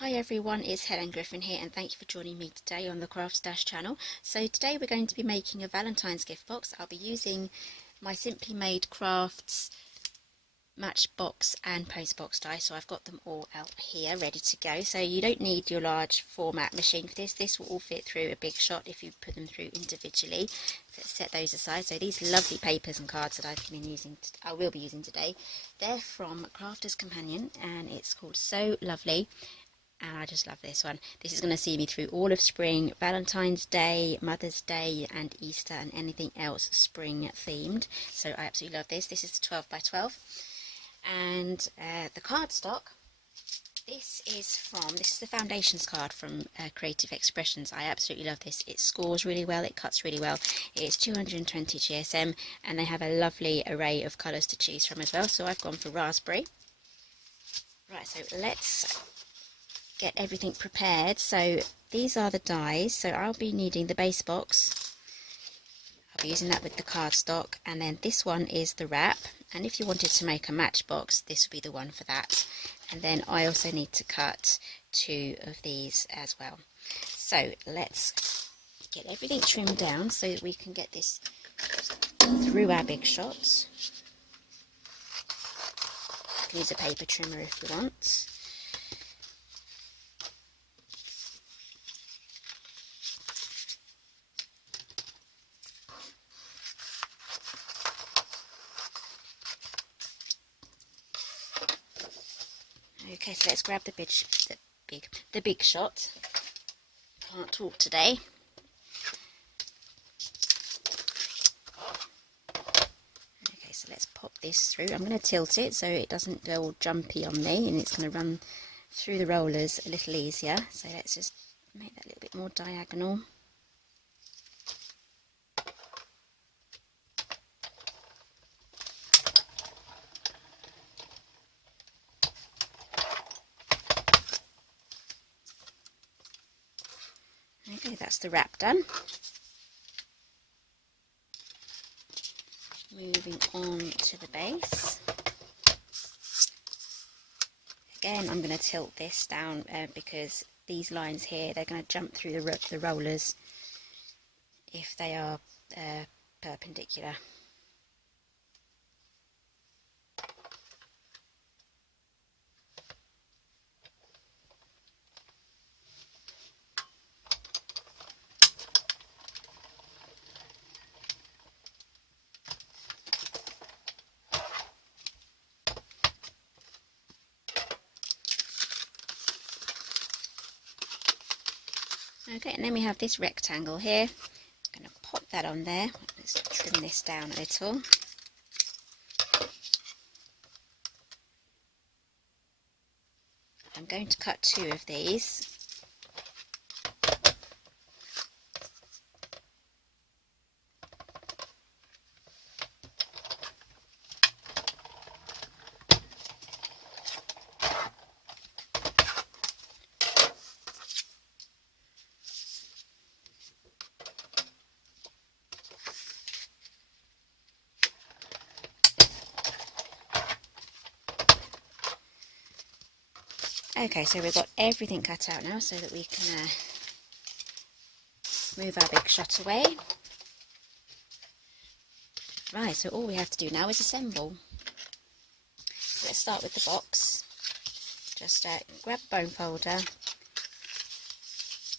Hi everyone, it's Helen Griffin here and thank you for joining me today on the CraftStash channel. So today we're going to be making a Valentine's gift box. I'll be using my Simply Made Crafts Matchbox and Postbox die, so I've got them all out here ready to go. So you don't need your large format machine for this. This will all fit through a Big Shot if you put them through individually. Let's set those aside. So these lovely papers and cards that I will be using today, they're from Crafter's Companion and it's called So Lovely. And I just love this one. This is going to see me through all of spring, Valentine's Day, Mother's Day and Easter and anything else spring themed. So I absolutely love this. This is the 12 by 12. And the cardstock, this is the Foundations card from Creative Expressions. I absolutely love this. It scores really well, it cuts really well. It's 220 GSM and they have a lovely array of colours to choose from as well. So I've gone for raspberry. Right, so let's get everything prepared. So these are the dies, so I'll be needing the base box. I'll be using that with the cardstock, and then this one is the wrap, and if you wanted to make a matchbox this would be the one for that. And then I also need to cut 2 of these as well. So let's get everything trimmed down so that we can get this through our Big Shots. You can use a paper trimmer if you want. Okay, so let's grab the Big Shot. Can't talk today. Okay, so let's pop this through. I'm going to tilt it so it doesn't go all jumpy on me, and it's going to run through the rollers a little easier. So let's just make that a little bit more diagonal. Okay, that's the wrap done. Moving on to the base. Again, I'm going to tilt this down because these lines here, they're going to jump through the rollers if they are perpendicular. Okay, and then we have this rectangle here. I'm going to pop that on there. Let's trim this down a little. I'm going to cut 2 of these. Okay, so we've got everything cut out now so that we can move our Big Shot away. Right, so all we have to do now is assemble. So let's start with the box. Just grab a bone folder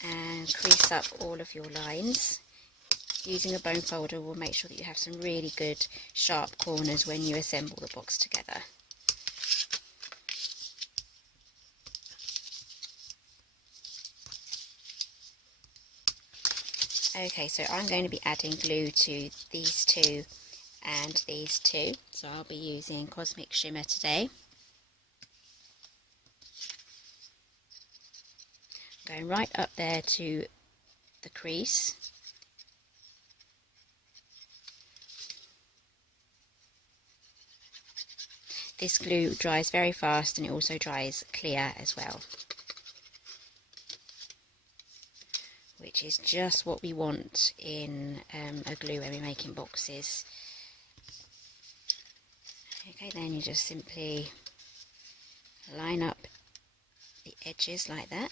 and crease up all of your lines. Using a bone folder will make sure that you have some really good sharp corners when you assemble the box together. Okay, so I'm going to be adding glue to these 2 and these 2. So I'll be using Cosmic Shimmer today. Going right up there to the crease. This glue dries very fast and it also dries clear as well, which is just what we want in a glue when we're making boxes. Okay, then you just simply line up the edges like that.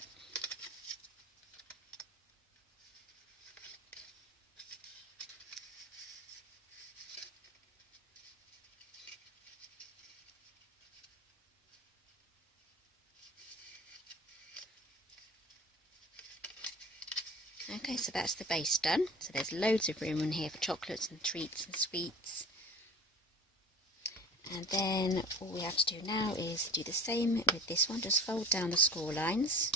Okay, so that's the base done. So there's loads of room in here for chocolates and treats and sweets. And then all we have to do now is do the same with this one. Just fold down the score lines.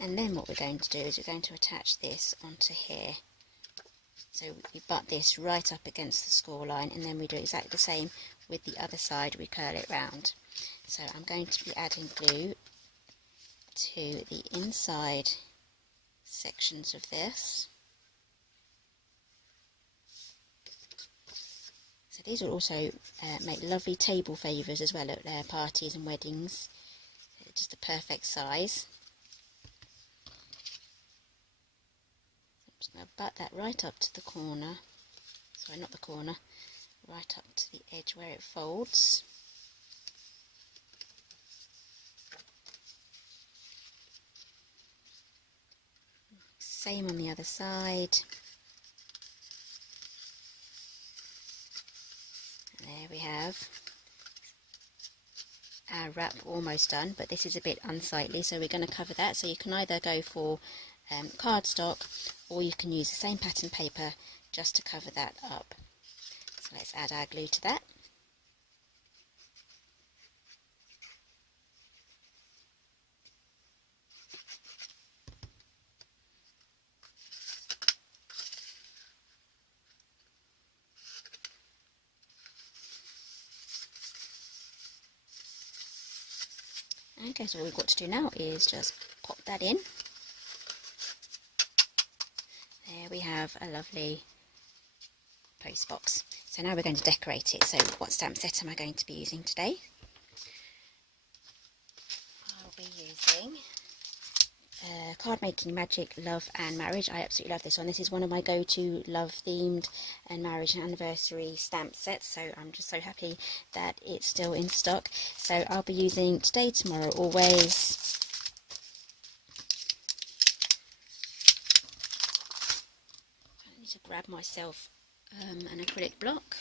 And then what we're going to do is we're going to attach this onto here. So we butt this right up against the score line, and then we do exactly the same with the other side. We curl it round. So I'm going to be adding glue to the inside sections of this. So these will also make lovely table favours as well at parties and weddings. Just the perfect size. I'm just going to butt that right up to the corner. Sorry, not the corner. Right up to the edge where it folds. Same on the other side. And there we have our wrap almost done, but this is a bit unsightly, so we're going to cover that. So you can either go for cardstock, or you can use the same pattern paper just to cover that up. So let's add our glue to that. Okay, so all we've got to do now is just pop that in. There we have a lovely post box. So now we're going to decorate it. So what stamp set am I going to be using today? I'll be using Card Making Magic Love and Marriage. I absolutely love this one. This is one of my go-to love themed and marriage and anniversary stamp sets, so I'm just so happy that it's still in stock. So I'll be using Today, Tomorrow, Always. I need to grab myself an acrylic block.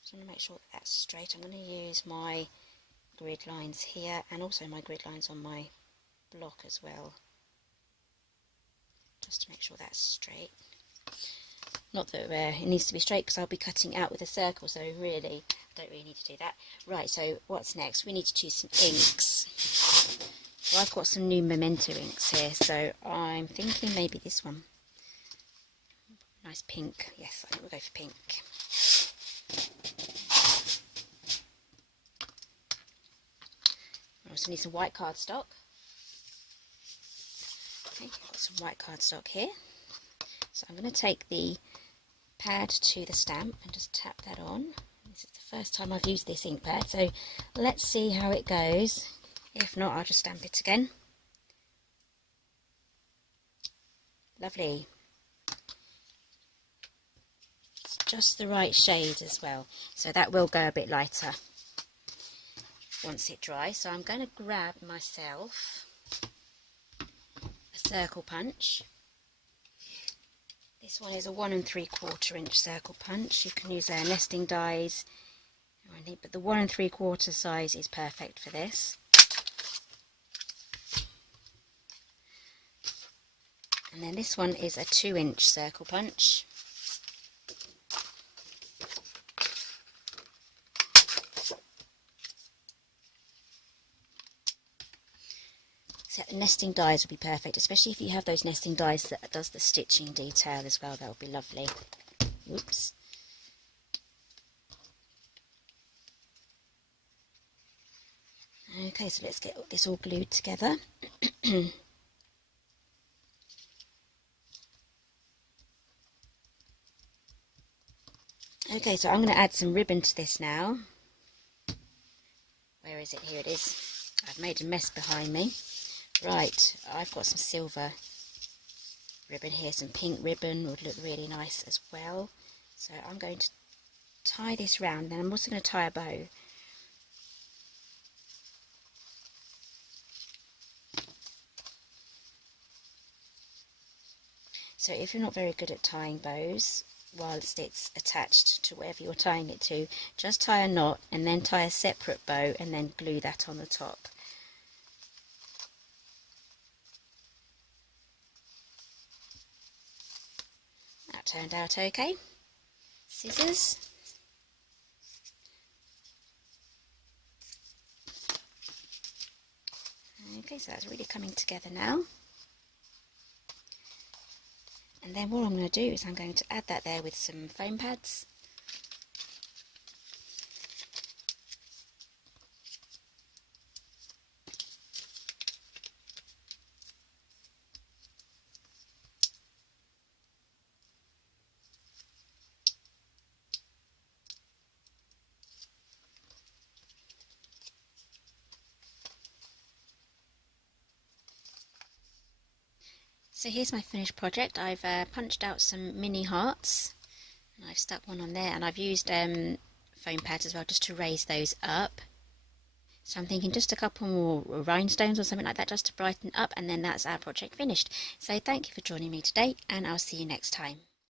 Just want to make sure that's straight. I'm going to use my grid lines here and also my grid lines on my block as well, just to make sure that's straight. Not that it needs to be straight, because I'll be cutting out with a circle, so really I don't really need to do that. Right, so what's next? We need to choose some inks. So I've got some new Memento inks here, so I'm thinking maybe this one. Nice pink. Yes, I think we'll go for pink. I also need some white cardstock. Okay, got some white cardstock here. So I'm going to take the pad to the stamp and just tap that on. This is the first time I've used this ink pad, so let's see how it goes. If not, I'll just stamp it again. Lovely. It's just the right shade as well, so that will go a bit lighter once it dries. So I'm going to grab myself a circle punch. This one is a 1 3/4 inch circle punch. You can use nesting dies or anything, but the 1 3/4 size is perfect for this. And then this one is a 2-inch circle punch. So nesting dies will be perfect, especially if you have those nesting dies that does the stitching detail as well. That would be lovely. Oops. Okay, so let's get this all glued together. Okay, so I'm going to add some ribbon to this now. Where is it? Here it is. I've made a mess behind me. Right, I've got some silver ribbon here. Some pink ribbon would look really nice as well. So I'm going to tie this round, then I'm also going to tie a bow. So if you're not very good at tying bows whilst it's attached to wherever you're tying it to, just tie a knot and then tie a separate bow and then glue that on the top. That turned out okay. Scissors. Okay, so that's really coming together now. And then what I'm going to do is I'm going to add that there with some foam pads. So here's my finished project. I've punched out some mini hearts and I've stuck one on there, and I've used foam pads as well just to raise those up. So I'm thinking just a couple more rhinestones or something like that just to brighten up, and then that's our project finished. So thank you for joining me today, and I'll see you next time.